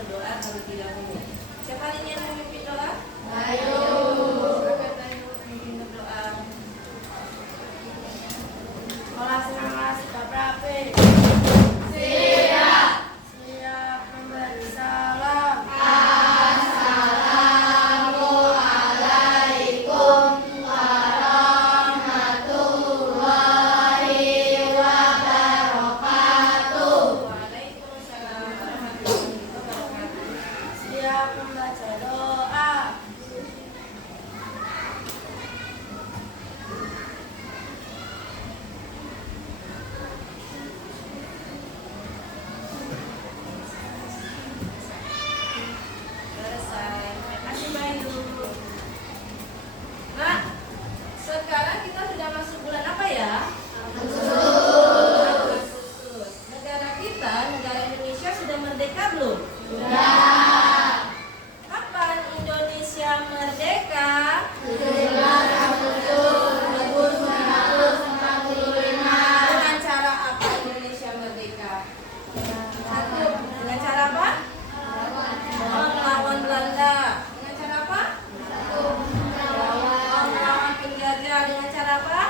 berdoa terlebih dahulu. Siapa ini yang memimpin doa? Ayo. Silakan Ayu memimpin berdoa. Kelas berapa? Siap. Siap memberi salam. Assalamualaikum warahmatullahi wabarakatuh. Waalaikumsalam warahmatullahi wabarakatuh. Siap membaca doa. Selesai. Terima kasih Bayu. Nah, sekarang kita sudah masuk bulan apa ya? Agustus. Negara kita, negara Indonesia sudah merdeka belum? Sudah. Kapan Indonesia merdeka? 17 Agustus 1945. Dengan cara apa Indonesia merdeka? Satu, dengan cara apa? Melawan Belanda. Dengan cara apa? Melawan penjajah. Dengan cara apa?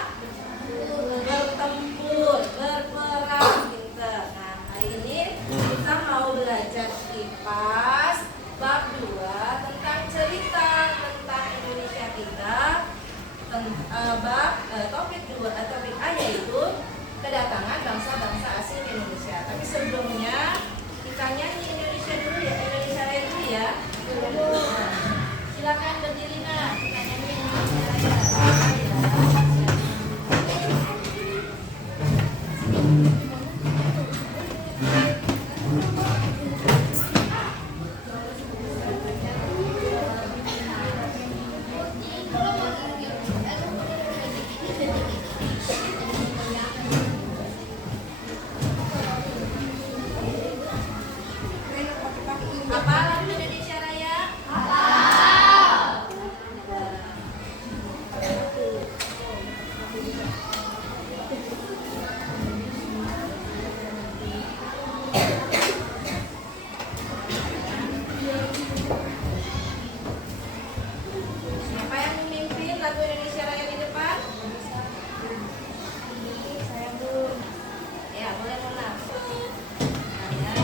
Bertempur, berperang. Pinter. Nah, hari ini kita mau belajar kipas bab 2 tentang cerita tentang Indonesia kita. Topik 2 topik A yaitu kedatangan bangsa-bangsa asing ke Indonesia. Tapi sebelumnya kita nyanyi Indonesia dulu ya, Indonesia Raya dulu ya. Silakan berdiri nah, kita nyanyi Indonesia Raya. Apa lagu Indonesia Raya? Siapa yang memimpin lagu Indonesia Raya di depan? Saya Bu. Ya, boleh Mona. Ya.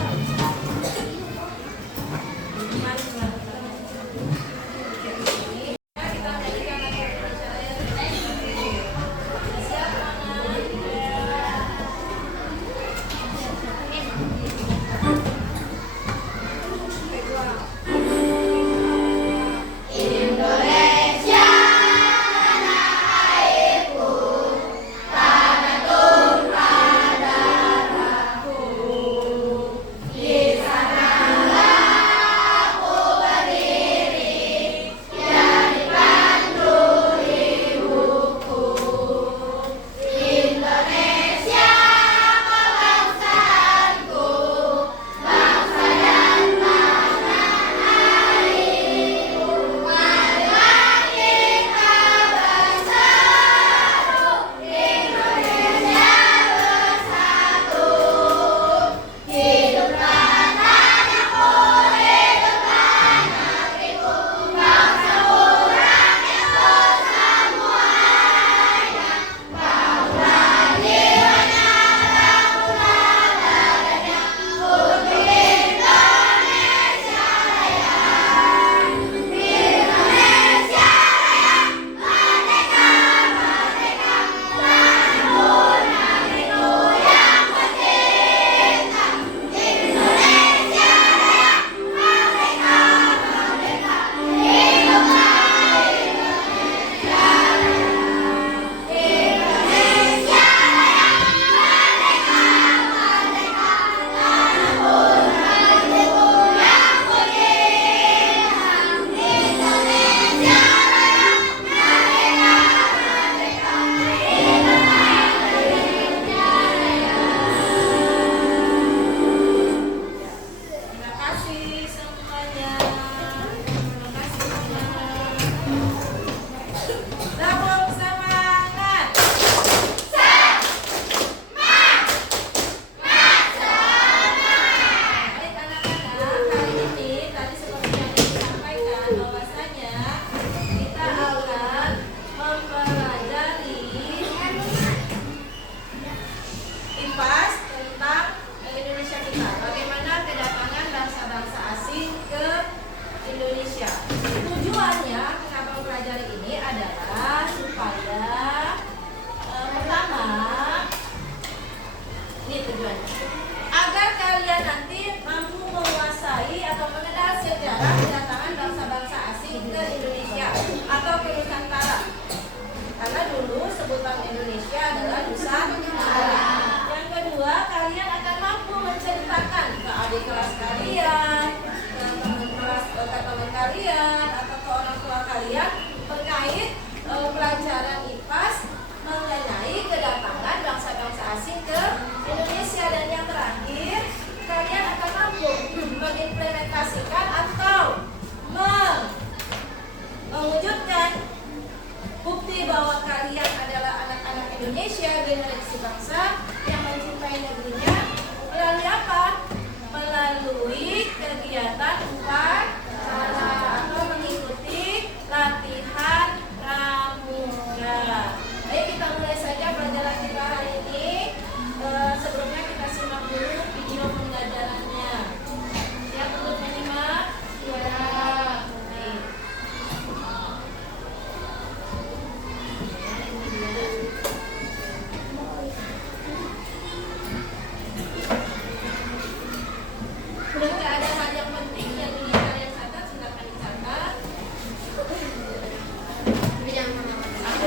nggak ada hal yang penting yang ingin kalian catat, silakan dicatat.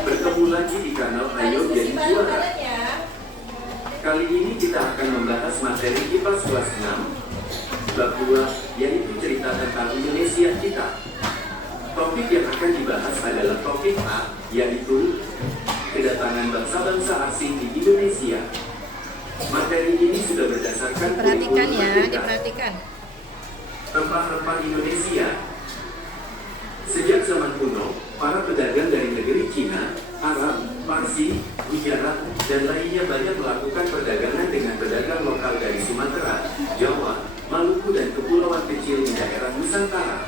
Bertemu lagi di kanal Kita Ayo diskusi Jadi Juara. bareng-bareng ya. Kali ini kita akan membahas materi IPA kelas 6 bab 2, yaitu cerita tentang Indonesia kita. Topik yang akan dibahas adalah topik A, yaitu kedatangan bangsa-bangsa asing di Indonesia. Materi ini sudah berdasarkan Perhatikan kurikulum ya, merdeka. diperhatikan. Rempah-rempah Indonesia. Sejak zaman kuno, para pedagang dari negeri Cina, Arab, Parsi, Gujarat, dan lainnya banyak melakukan perdagangan dengan pedagang lokal dari Sumatera, Jawa, Maluku, dan kepulauan kecil di daerah Nusantara.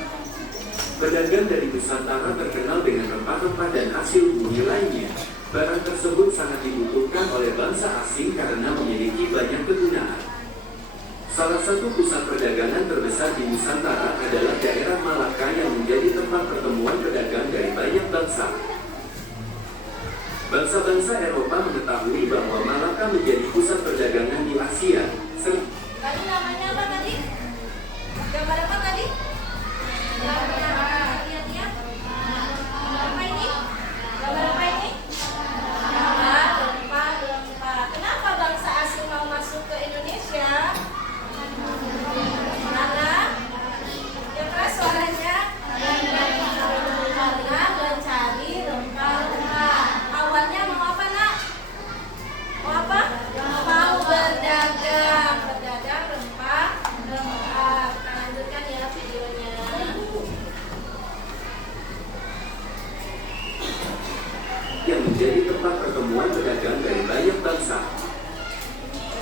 Pedagang dari Nusantara terkenal dengan rempah-rempah dan hasil bumi lainnya. Barang tersebut sangat dibutuhkan oleh bangsa asing karena memiliki banyak kegunaan. Salah satu pusat perdagangan terbesar di Nusantara adalah daerah Malaka yang menjadi tempat pertemuan pedagang dari banyak bangsa. Bangsa-bangsa Eropa mengetahui bahwa Malaka menjadi pusat perdagangan di Asia. Tadi namanya apa tadi? Gambar apa tadi? Gambar apa? Lihat-lihat. Apa ini? Gambar apa ini? Gambar rempah-rempah. Kenapa bangsa asing mau masuk ke Indonesia? Karena yang keras suaranya karena mencari rempah-rempah. Awalnya mau apa, Nak? Mau apa? Mau berdagang rempah-rempah. Kita lanjutkan ya videonya. Yang menjadi tempat pertemuan pedagang dari banyak bangsa.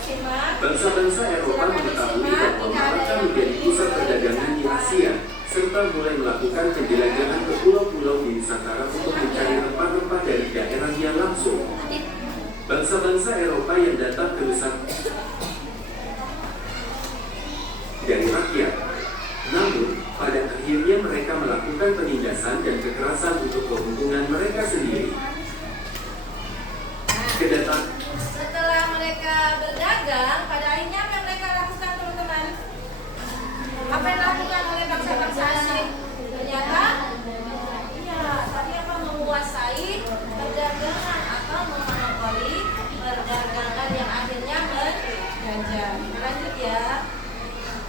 Simak. Bangsa-bangsa Eropa mengetahui bahwa Malaka menjadi pusat perdagangan di Asia, serta mulai melakukan penjelajahan ke pulau-pulau di Nusantara untuk mencari rempah-rempah dari daerahnya langsung. Bangsa-bangsa Eropa yang datang ke Nusantara dari rakyat. Namun, pada akhirnya mereka melakukan penindasan dan kekerasan untuk keuntungan mereka sendiri. Kedatangan Setelah mereka berdagang, pada akhirnya apa yang mereka lakukan, teman-teman? Apa yang dilakukan oleh bangsa-bangsa asing? Ternyata, iya, tadi apa, menguasai perdagangan atau memonopoli perdagangan yang akhirnya menjajah. Lanjut ya.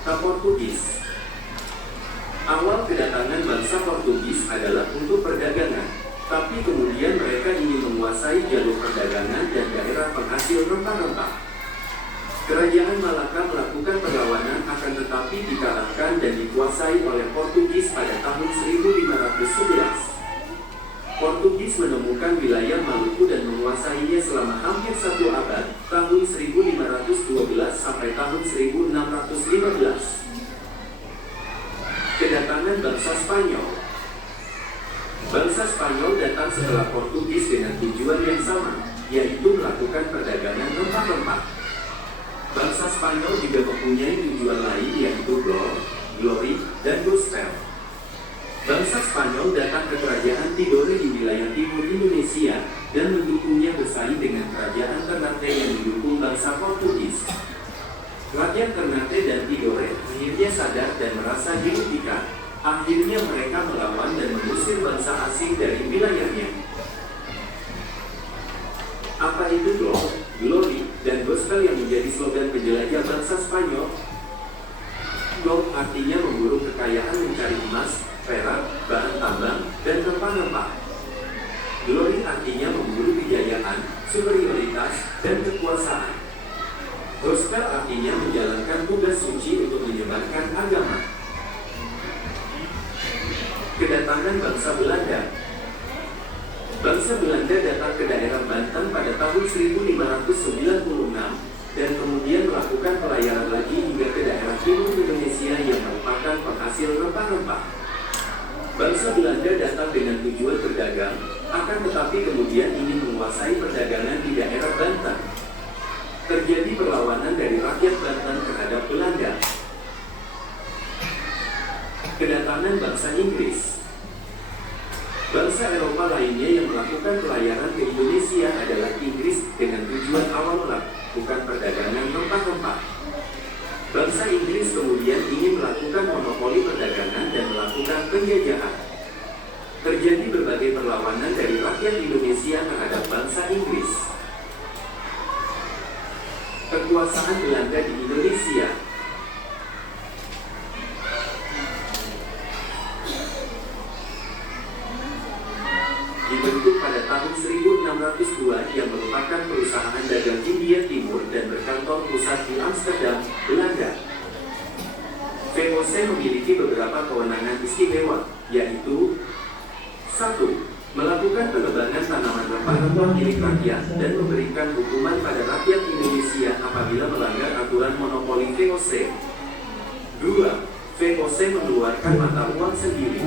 Portugis. Awal kedatangan bangsa Portugis adalah untuk perdagangan, tapi kemudian mereka ingin menguasai jalur perdagangan dan daerah penghasil rempah-rempah. Kerajaan Malaka melakukan perlawanan akan tetapi dikalahkan dan dikuasai oleh Portugis pada tahun 1511. Portugis menemukan wilayah Maluku dan menguasainya selama hampir 1 abad, tahun 1512 sampai tahun 1615. Kedatangan bangsa Spanyol. Bangsa Spanyol datang setelah Portugis dengan tujuan yang sama, yaitu melakukan perdagangan rempah-rempah. Bangsa Spanyol juga mempunyai tujuan lain, yaitu Glor, Glory, dan Gospel. Bangsa Spanyol datang ke kerajaan Tidore di wilayah timur Indonesia dan mendukungnya bersaing dengan kerajaan Ternate yang mendukung bangsa Portugis. Rakyat Ternate dan Tidore akhirnya sadar dan merasa dirugikan. Akhirnya mereka melawan dan mengusir bangsa asing dari wilayahnya. Apa itu Glor, Glory, dan Gospel yang menjadi slogan penjelajah bangsa Spanyol? Glor artinya memburu kekayaan mencari emas, perak, bahan tambang, dan rempah-rempah. Glory artinya memburu kejayaan, superioritas, dan kekuasaan. Gospel artinya menjalankan tugas suci untuk menyebarkan agama. Kedatangan bangsa Belanda. Bangsa Belanda datang ke daerah Banten pada tahun 1596 dan kemudian melakukan pelayaran lagi hingga ke daerah timur Indonesia yang merupakan penghasil rempah-rempah. Bangsa Belanda datang dengan tujuan berdagang, akan tetapi kemudian ingin menguasai perdagangan di daerah Banten. Terjadi perlawanan dari rakyat Banten terhadap Belanda. Kedatangan bangsa Inggris. Bangsa Eropa lainnya yang melakukan pelayaran ke Indonesia adalah Inggris dengan tujuan awal melakukan perdagangan rempah-rempah. Bangsa Inggris kemudian ingin melakukan monopoli perdagangan dan melakukan penjajahan. Terjadi berbagai perlawanan dari rakyat Indonesia terhadap bangsa Inggris. Kekuasaan Belanda di Indonesia. Dibentuk pada tahun 1602 yang merupakan perusahaan dagang Hindia Timur dan berkantor pusat di Amsterdam, Belanda. VOC memiliki beberapa kewenangan istimewa, yaitu 1. Melakukan penebangan tanaman rempah-rempah milik rakyat dan memberikan hukuman pada rakyat Indonesia apabila melanggar aturan monopoli VOC. 2. VOC mengeluarkan mata uang sendiri.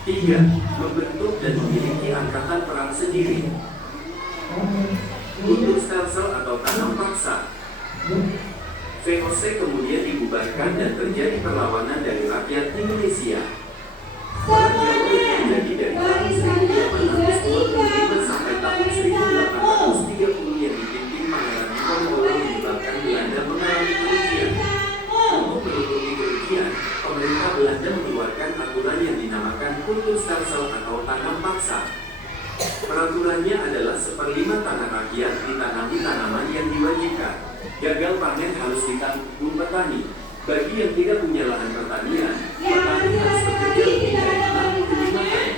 3. Membentuk dan memiliki angkatan perang sendiri. Kultur stelsel atau tanam paksa. VOC kemudian dibubarkan dan terjadi perlawanan dari rakyat Indonesia. Perang Jawa yang terjadi dari tahun 1825 sampai tahun 1830 yang dipimpin Pangeran Diponegoro menyebabkan Belanda mengalami kerugian. Untuk menutupi kerugian, pemerintah Belanda mengeluarkan aturan yang dinamakan kultur stelsel atau tanam paksa. Peraturannya adalah 1/5 tanah rakyat ditanami tanaman yang diwajibkan. Gagal panen harus ditanggung petani. Bagi yang tidak punya lahan pertanian, petani harus bekerja lebih dari 65 hari.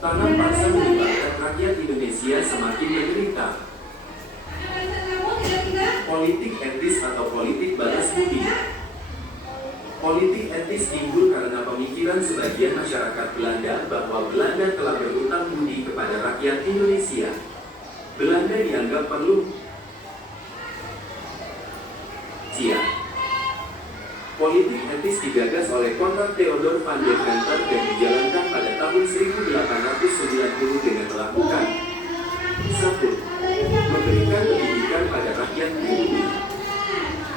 Tanam paksa menyebabkan rakyat Indonesia semakin menderita. Politik etis atau politik balas budi. Politik etis timbul karena pemikiran sebagian masyarakat Belanda bahwa Belanda telah berhutang budi kepada rakyat Indonesia. Belanda dianggap perlu Politik etis digagas oleh Konrad Theodor van der Venter dan dijalankan pada tahun 1890 dengan melakukan 1. Memberikan pendidikan pada rakyat pribumi.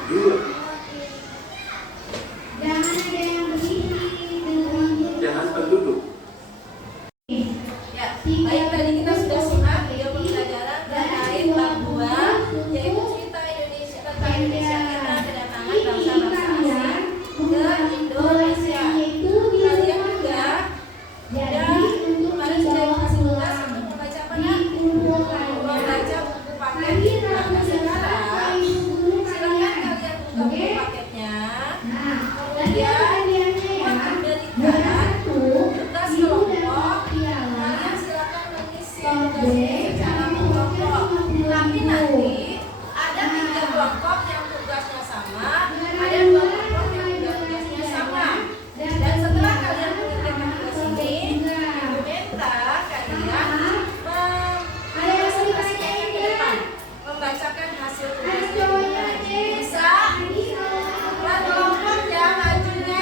2. Jahat penduduk. Ya, baik, tadi kita sudah simak video pembelajaran terkait bab 2, yaitu cerita Indonesia tentang Indonesia kita kedatangan bangsa-bangsa asing ke Indonesia. Kalian juga dan kemarin sudah dikasih tugas untuk membaca apa ya? Membaca buku paket di belakang sekarang. Silakan kalian buka buku paketnya. Kemudian memberikan tugas kelompok. Kalian silakan mengisi tugasnya secara kelompok. Tapi nanti ada 3 kelompok yang tugasnya sama, ada 2 kelompok yang juga tugasnya sama. Dan setelah kalian mengerjakan tugas ini, Ibu minta kalian presentasikan ke depan, membacakan hasil tugasnya. Bisa? Dan kelompok ya majunya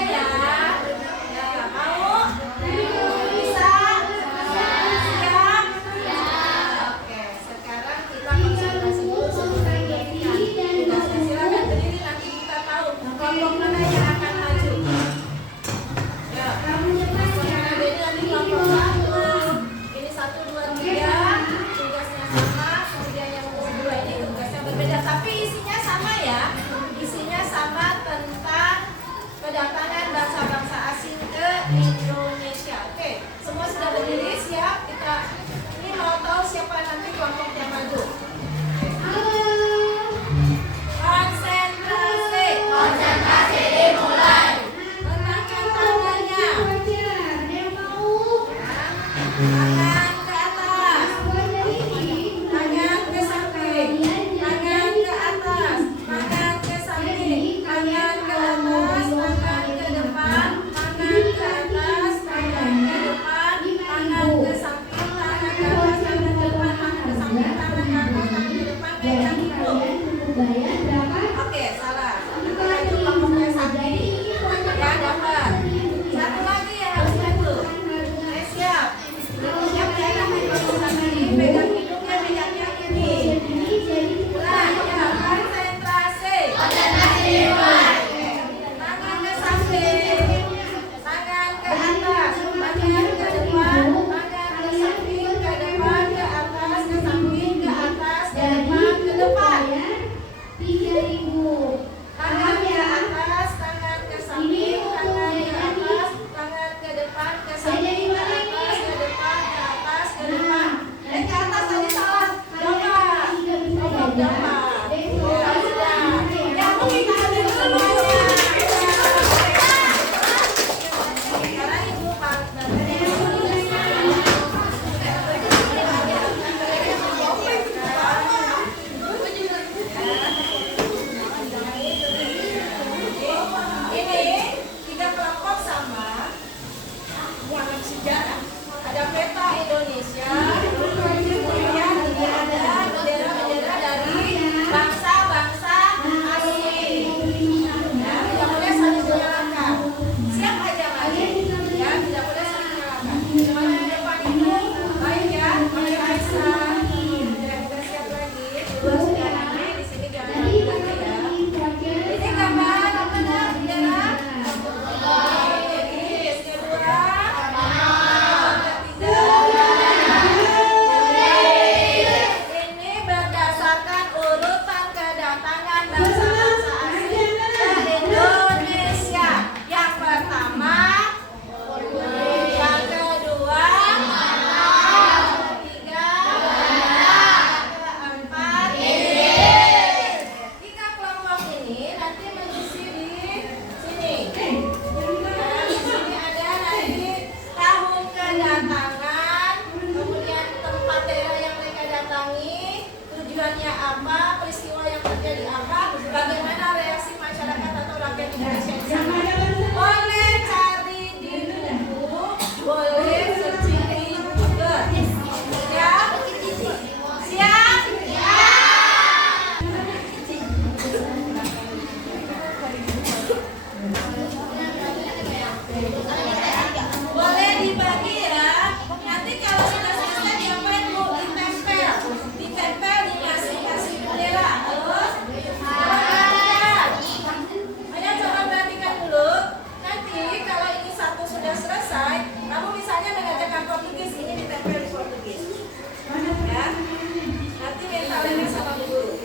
Boleh dibagi ya. Nanti kalau sudah selesai diapain Bu? Ditempel. Ditempel di masing-masing bendera. Terus ayo coba perhatikan dulu. Nanti kalau ini satu sudah selesai, kamu misalnya mengajarkan Portugis, ini ditempel di Portugis. Ya. Nanti mentalnya sama Bu guru.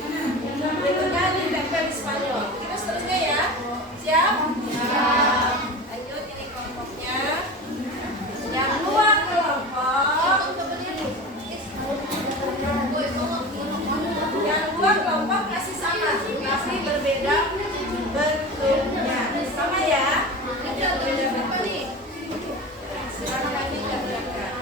Berikutnya ditempel di Spanyol. Terus seterusnya ya. Siap? Siap. Lanjut ini kelompoknya. Yang dua kelompok masih sama, tapi berbeda bentuknya. Sama ya? Berbeda bentuk nih. Silakan dikerjakan.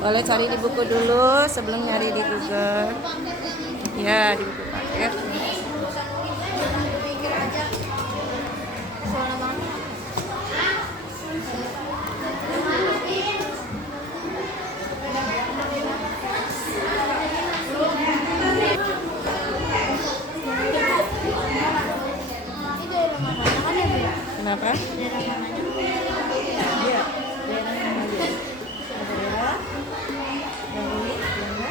Boleh cari di buku dulu sebelum nyari di Google. Ya, di buku paket. Kenapa? Iya, daerahnya mana dia? Daerah yang ini, yang mana?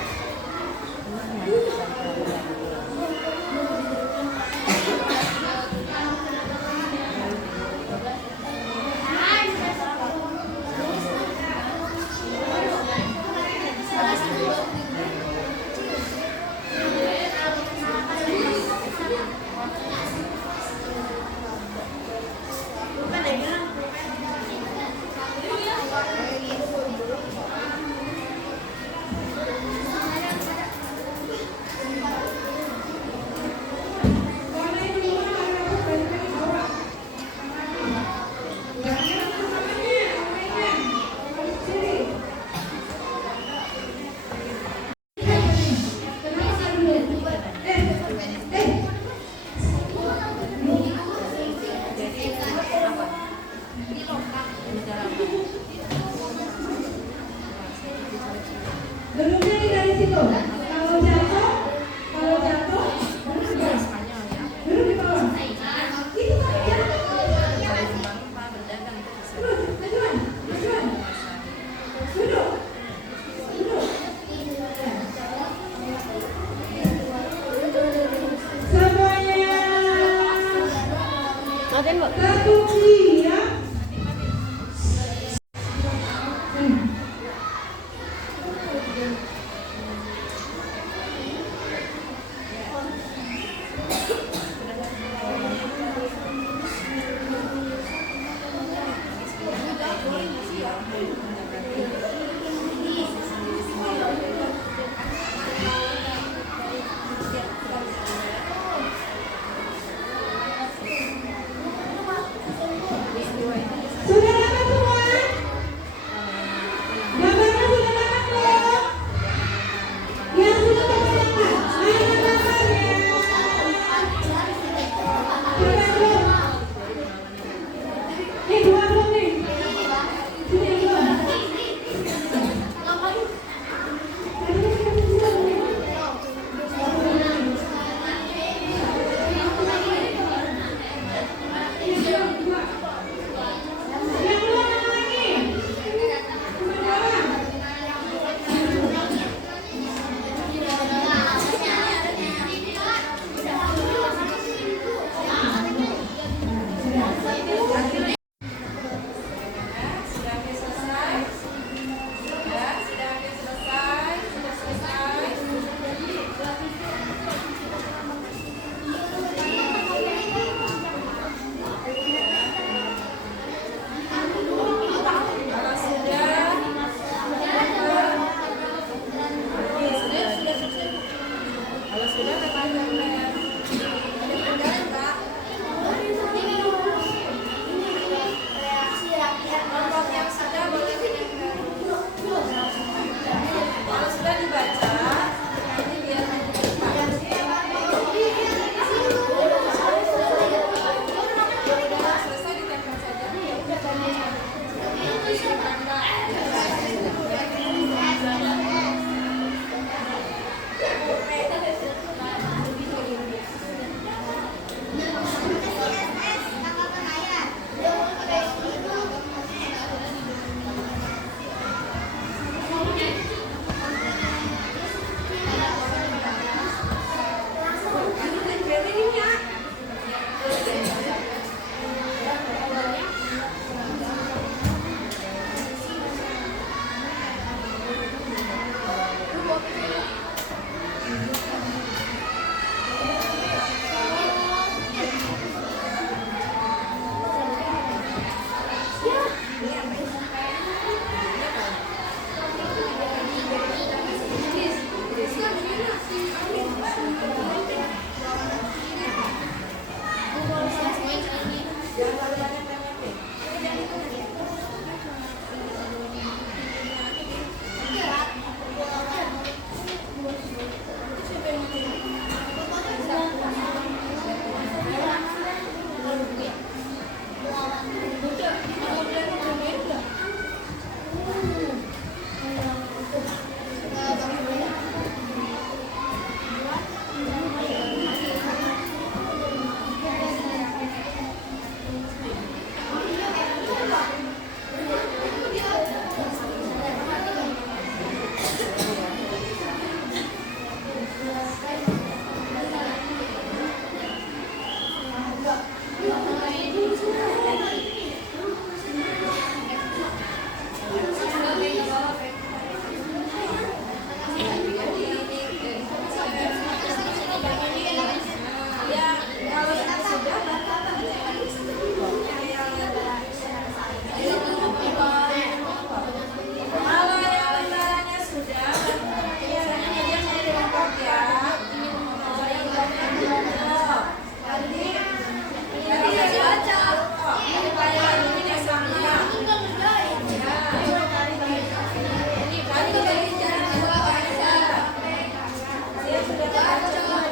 Dia sudah baca di rumah.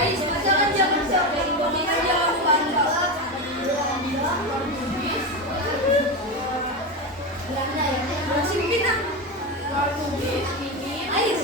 Ayo, silakan jangan sampai Indonesia jangan baca. Musim kita. Ayo,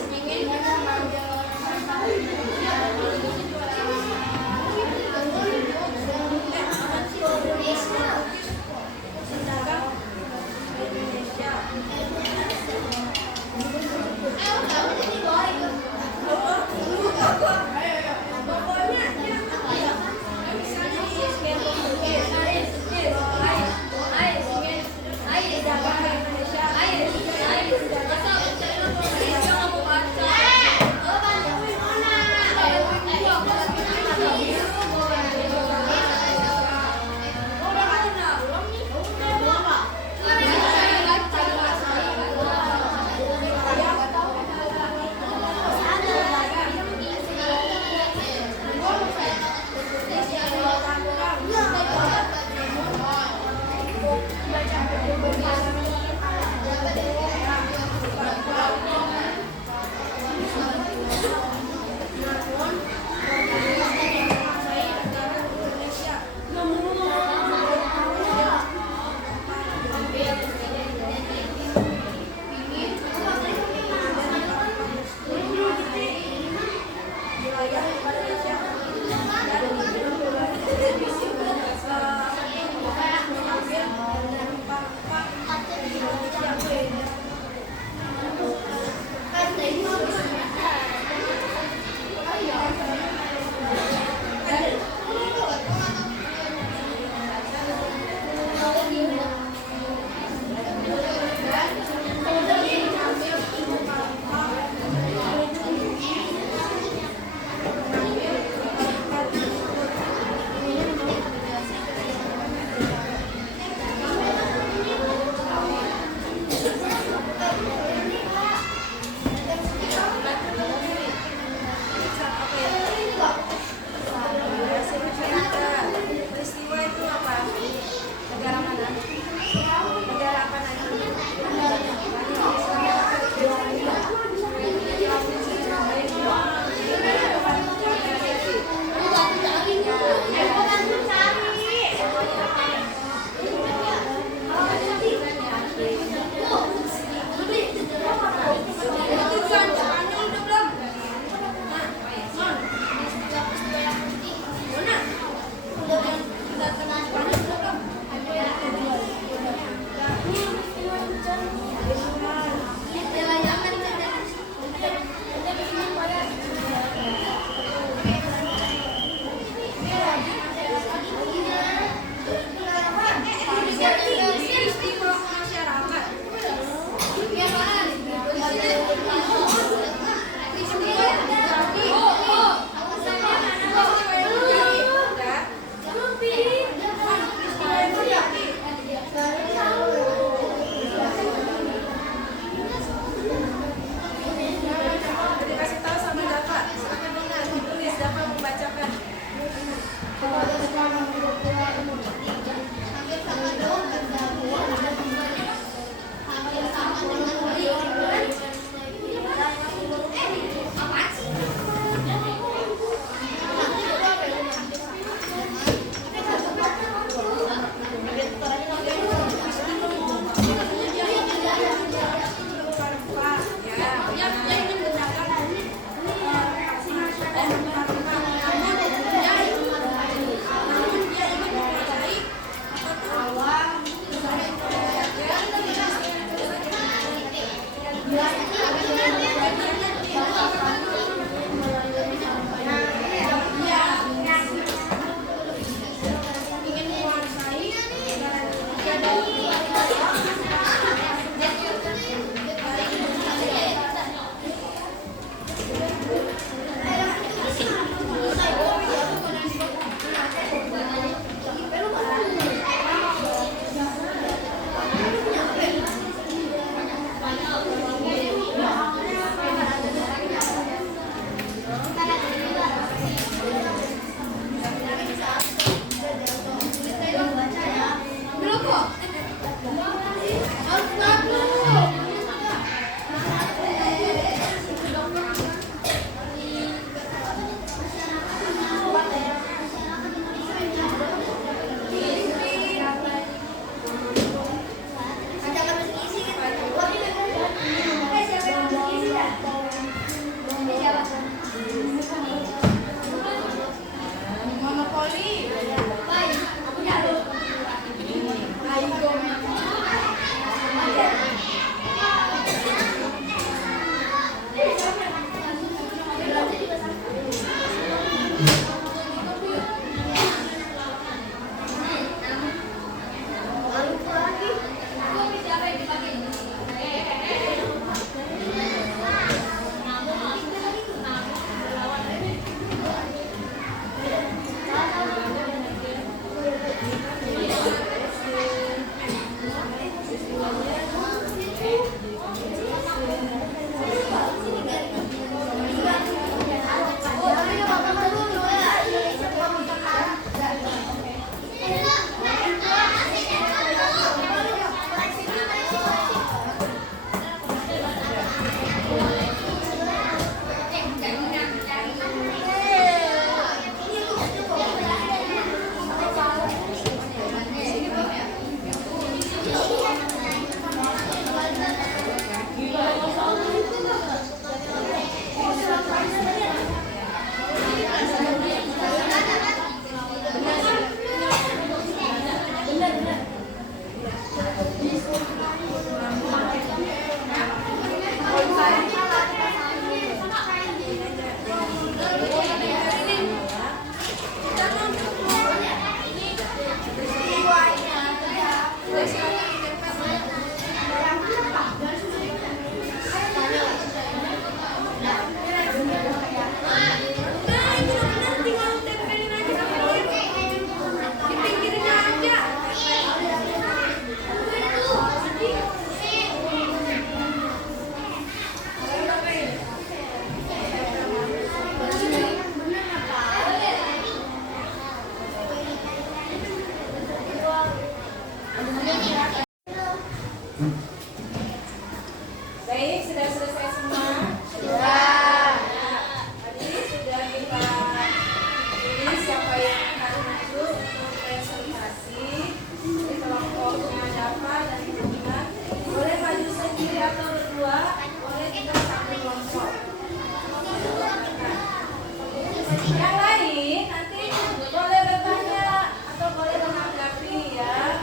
Yang lain nanti boleh bertanya atau boleh menanggapi ya.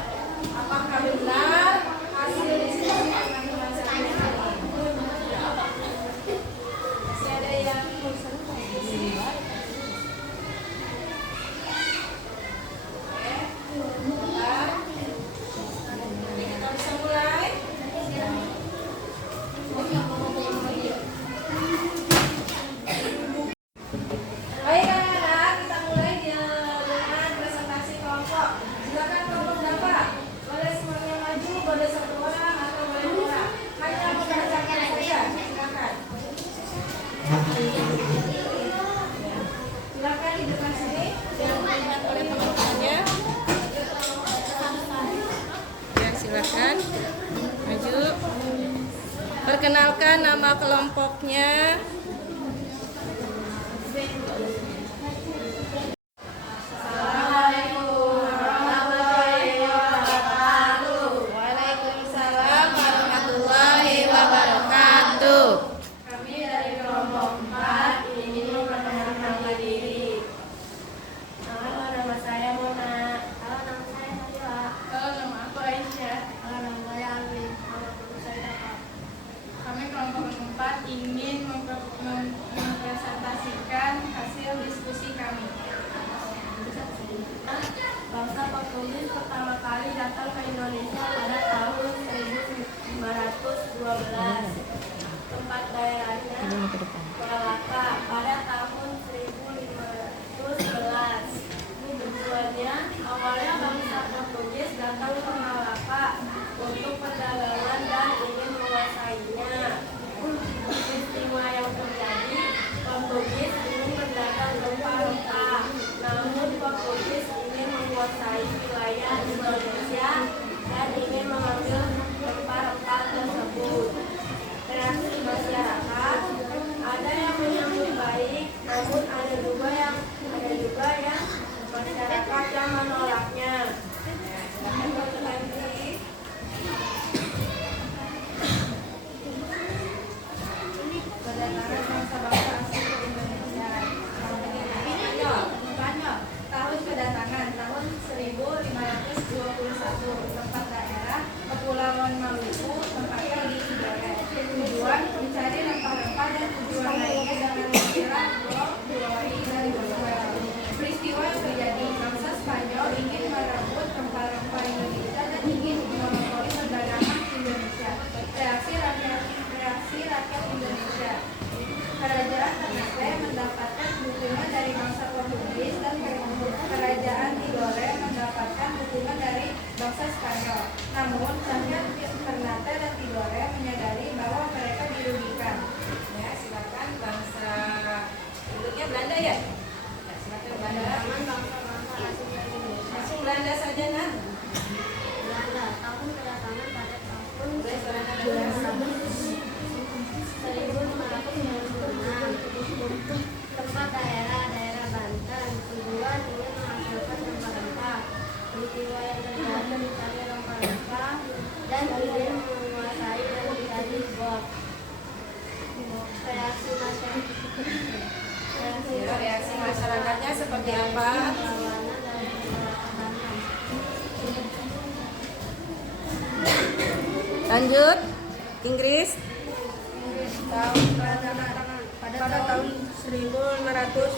Apakah benar hasil diskusi teman-teman sekalian ini? Masih ada yang diskusi? Bentar. Oke, kita bisa mulai. Baik anak-anak, kita mulai dengan presentasi kelompok. Silakan kelompok berapa? Boleh semuanya maju, boleh satu orang atau boleh dua orang. Hanya membacakan saja. Silakan. Silakan di depan sini. Yang dilihat oleh teman-temannya. Ya, silakan maju. Perkenalkan nama kelompoknya. Waalaikumsalam warahmatullahi wabarakatuh. Kami dari kelompok 4 ingin memperkenalkan diri. Halo, nama saya Mona. Halo, nama saya Najwa. Halo, nama aku Aisyah. Halo, nama saya Alwi. Halo, nama saya Dapa. Kami kelompok 4 ingin mempresentasikan hasil diskusi kami. Bangsa Portugis pertama kali datang ke Indonesia pada tahun 1512. Tempat daerahnya Malaka pada tahun 1511. Tujuannya awalnya bangsa Portugis datang ke Malaka untuk perdagangan dan ingin menguasainya. Peristiwa yang terjadi, Portugis ingin berdagang rempah-rempah, namun Portugis ingin menguasai wilayah Indonesia dan ingin mengambil rempah-rempah tersebut. Reaksi masyarakat, ada yang menyambut baik, namun ada juga yang masyarakat yang menolaknya. Silakan berganti. Kedatangan bangsa-bangsa asing ke Indonesia. Tahun kedatangan tahun 1521. Tempat daerah Kepulauan Maluku, tempatnya di Tidore. Tujuan mencari rempah-rempah dan tujuan lainnya dengan mengira Pulau dari Venezuela. Peristiwa yang terjadi, bangsa Spanyol ingin merebut rempah-rempah Indonesia dan ingin memonopoli perdagangan Indonesia. Reaksi rakyat Indonesia. Kerajaan Ternate mendapatkan dukungan dari bangsa Portugis dan kerajaan Tidore mendapatkan dukungan dari bangsa Spanyol. Namun, rakyat Ternate dan Tidore menyadari bahwa mereka dirugikan. Ya, silakan bangsa bentuknya Belanda ya. Ya, silakan Belanda. Bangsa-bangsa asing dari Indonesia. Langsung Belanda saja, Nan. Belanda tahun kedatangan pada tahun Boleh Belanda dulu. 1596. Tempat daerah Banten. Tujuan ingin menghasilkan rempah-rempah. Peristiwa yang terjadi mencari rempah-rempah dan ingin menguasai dan mencari bot. Reaksi Reaksi masyarakatnya seperti apa? perlawanan dan perlawanan. Lanjut, Inggris. Tahun pada tahun 1579.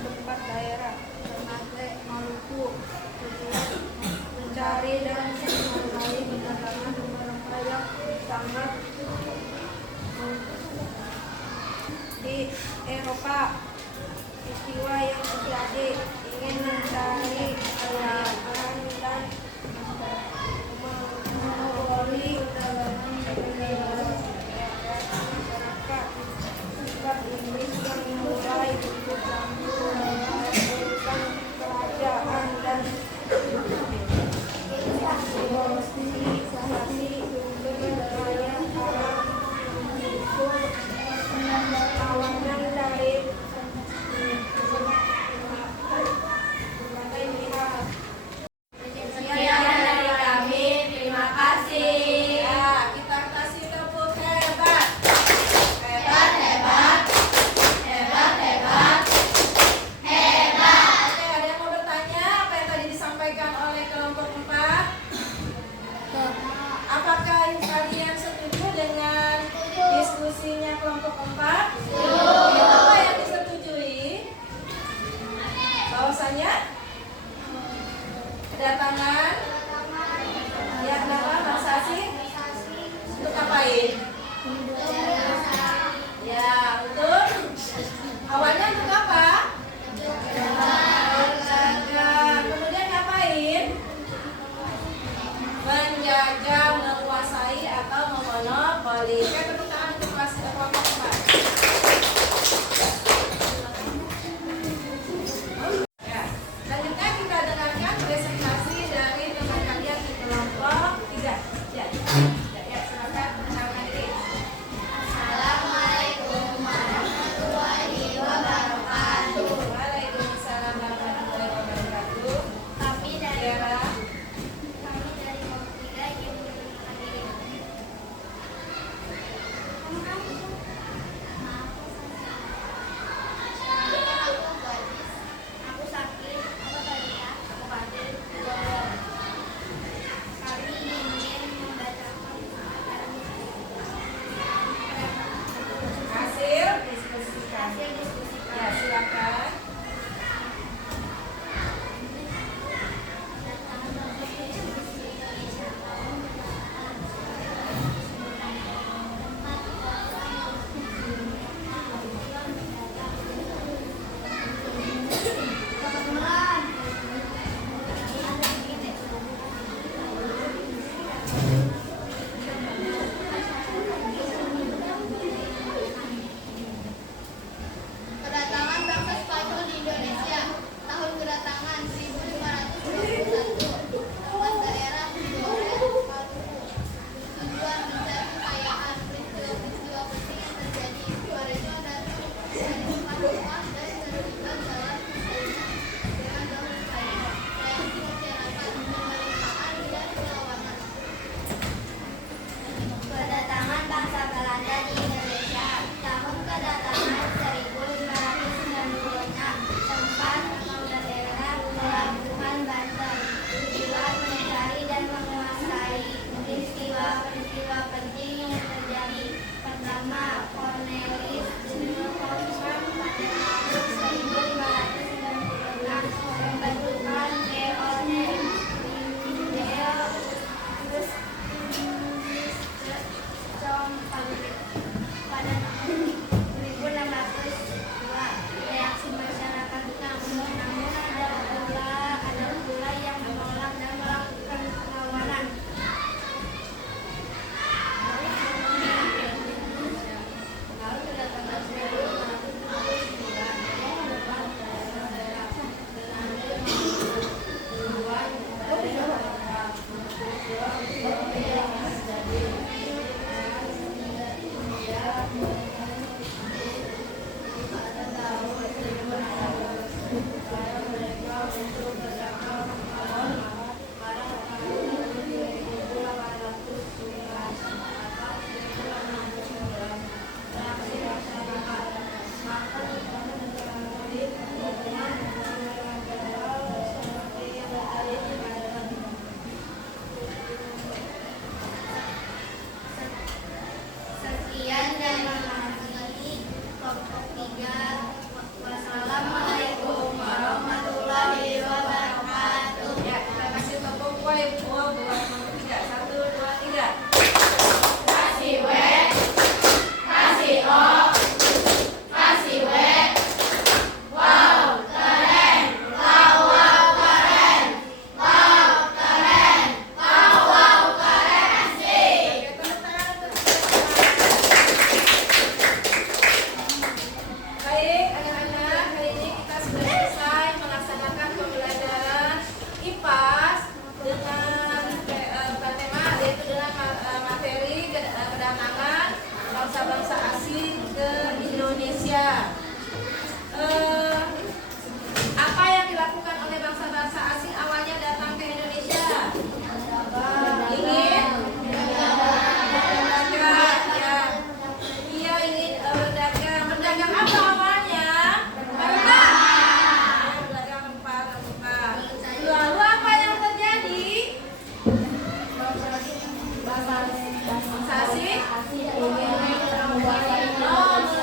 Tempat daerah Ternate, Maluku. Tujuan mencari dan menguasai perdagangan rempah-rempah yang sangat di Eropa. Peristiwa yang terjadi ingin mencari kekayaan dan memonopoli perdagangan masyarakat. Sebab Inggris yang mulai ikut campur dalam urusan kerajaan dan organisasi sumber daya alam mendukung perlawanan dari berbagai pihak. Sekian dari kami, terima kasih. Ya, kita kasih tepuk hebat. Hebat, hebat, hebat, hebat. Empat. Apa yang disetujui? Bahwasanya kedatangan yang nama bangsa asing untuk ngapain? Ya, untuk awalnya untuk apa? Berdagang. Kemudian ngapain? Menjajah, menguasai atau memonopoli. Tepuk tangan untuk kelas kelompok 4. Ya, selanjutnya kita dengarkan presentasi dari teman kalian di kelompok 3. Ya, silakan perkenalkan diri. Assalamualaikum warahmatullahi wabarakatuh. Waalaikumsalam warahmatullahi wabarakatuh. Kami dari Tiara. kelompok 3 ingin memperkenalkan diri. Aku Gadis, aku Sakit, aku Talia, aku Fadil, kami ingin membacakan Hasil diskusikan. hasil diskusi Ya, silakan. Kedatangan bangsa Spanyol di Indonesia. Tahun kedatangan 1521. Tempat daerah Flores, Maluku. Tujuan mencari kekayaan. Peristiwa-peristiwa penting yang terjadi. Guarejo dan Papua dan terlibat dalam dengan dahulu kaya. Reaksi masyarakat, pemerintahan dan perlawanan. Kedatangan bangsa Belanda di Indonesia. Tahun kedatangan 1596. Tempat daerah Pelabuhan Banten. Tujuan mencari dan menguasai. Peristiwa-peristiwa penting yang terjadi. Pertama, Cornelis Johannes pada tahun 1596 pembentukan pada tahun 1602. Reaksi masyarakat namun ada pula yang menolak dan melakukan perlawanan. Lalu kedatangan 哦。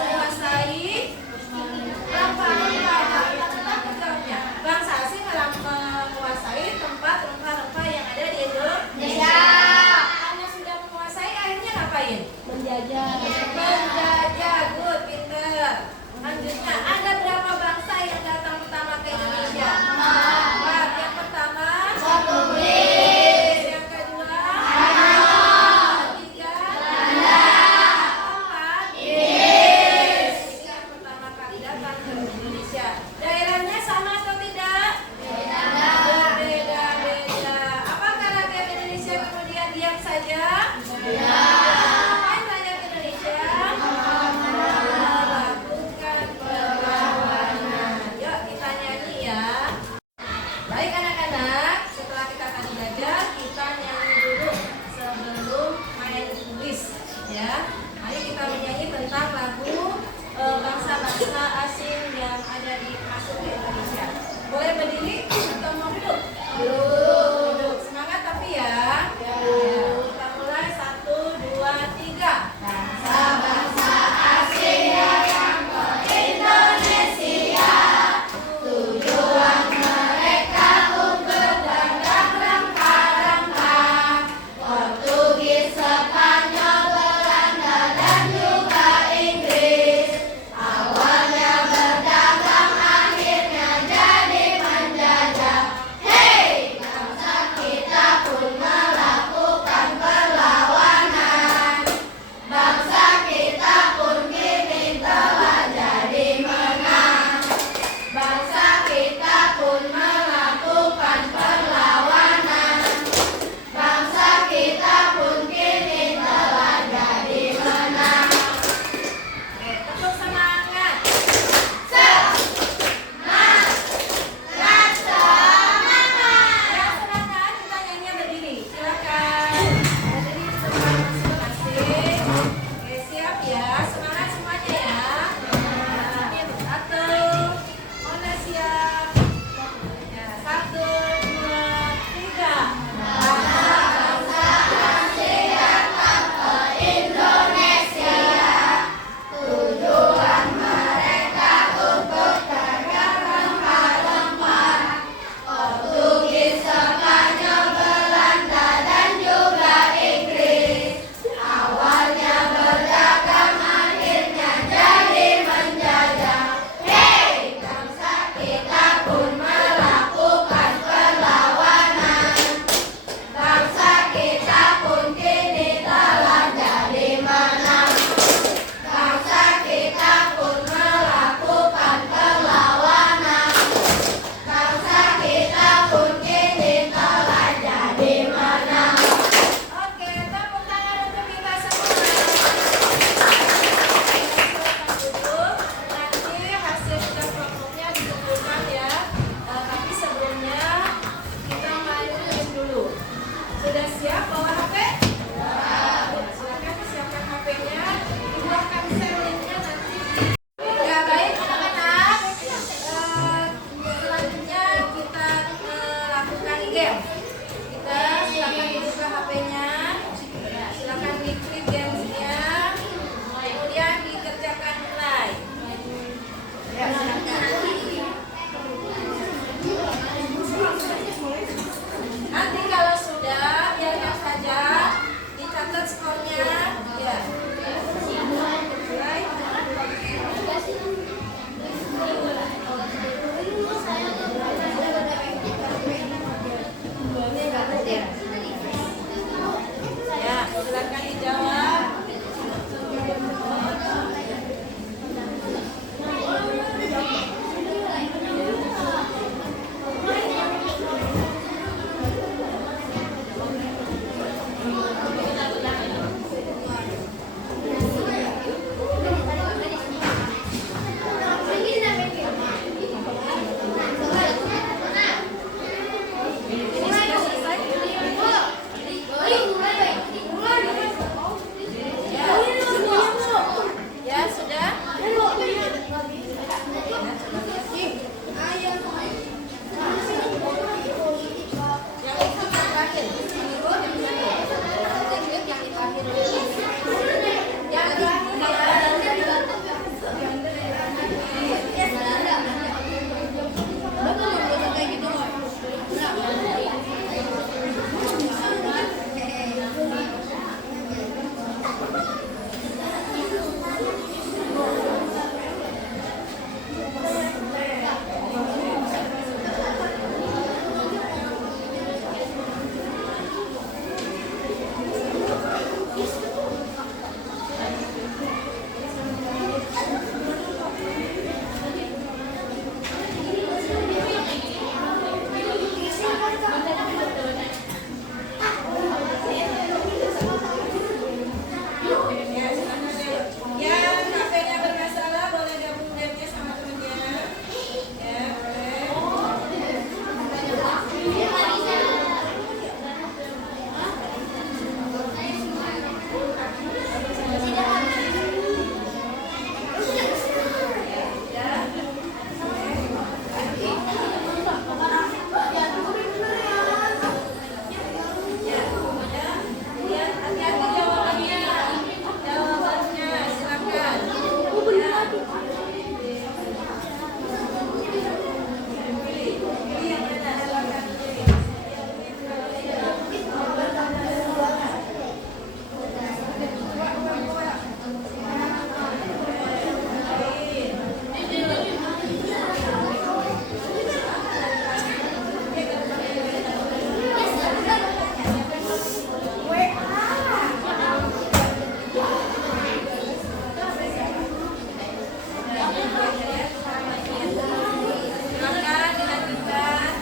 Silakan dilanjutkan.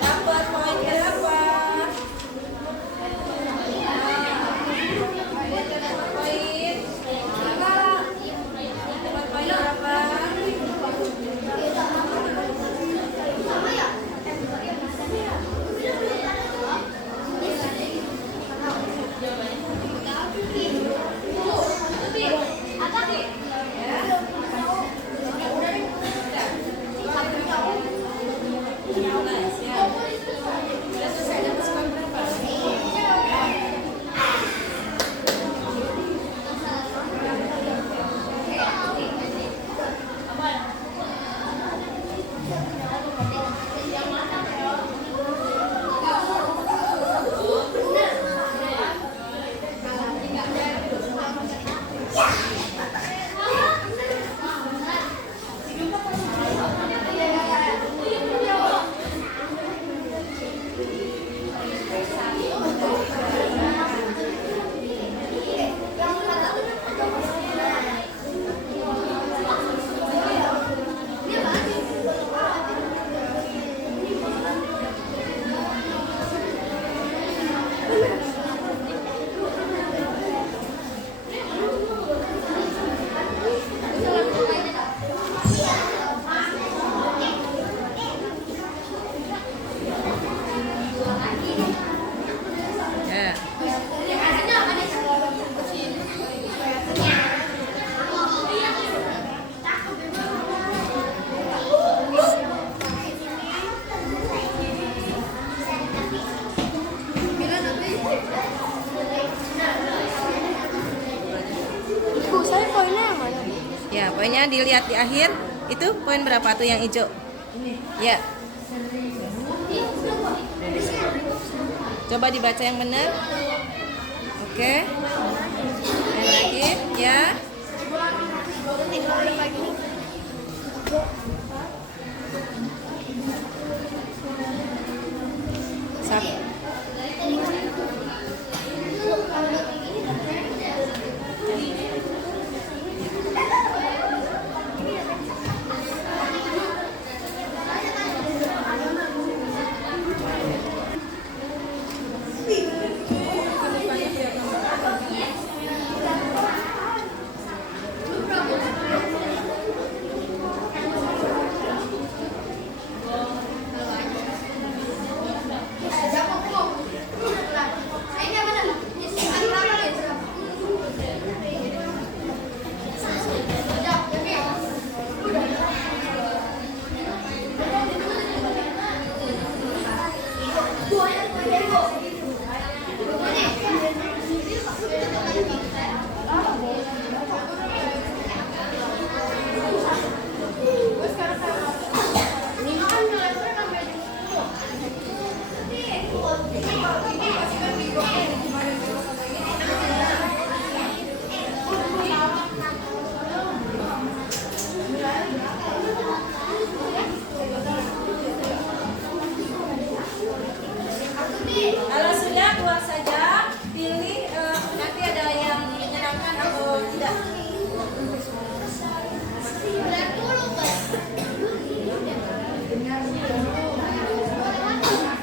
Dapat poin berapa? Dapat poin. Dapat poin berapa? Ibu, saya poinnya yang mana? Ya, poinnya dilihat di akhir. Itu poin berapa tuh yang hijau? Ya. Coba dibaca yang benar. Oke. Dan lagi, ya. Sap. Kalau sudah buat saja, pilih nanti ada yang menyenangkan atau tidak.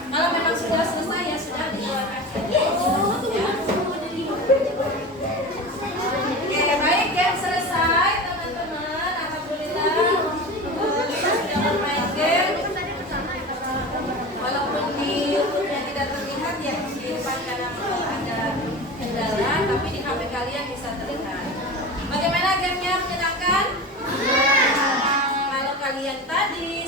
Kalau memang sudah selesai ya sudah dikeluarkan saja. Ya. Oke, baik game selesai teman-teman. Alhamdulillah kita sudah bermain game. Walaupun di YouTube-nya tidak terlihat ya di depan kanan ada kendala, tapi di HP kalian bisa terlihat. Bagaimana gamenya, menyenangkan? Kalau kalian tadi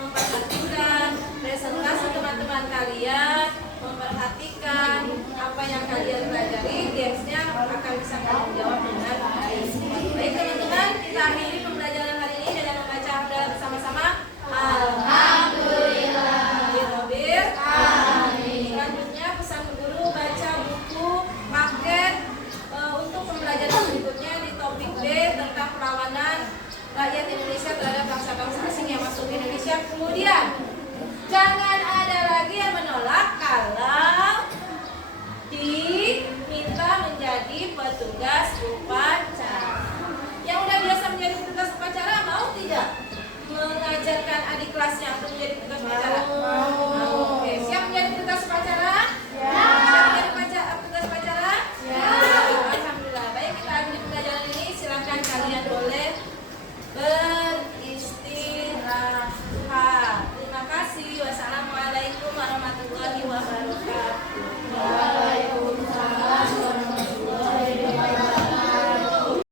memperhatikan presentasi teman-teman kalian, memperhatikan apa apa yang kalian pelajari, gamesnya akan bisa kalian jawab dengan baik. Baik teman-teman, kita akhiri pembelajaran hari ini dengan membaca hamdalah bersama-sama. Alhamdulillah. Amin. Selanjutnya pesan guru baca buku paket untuk pembelajaran berikutnya di topik B tentang perlawanan rakyat Indonesia terhadap bangsa-bangsa asing yang masuk ke Indonesia. Kemudian jangan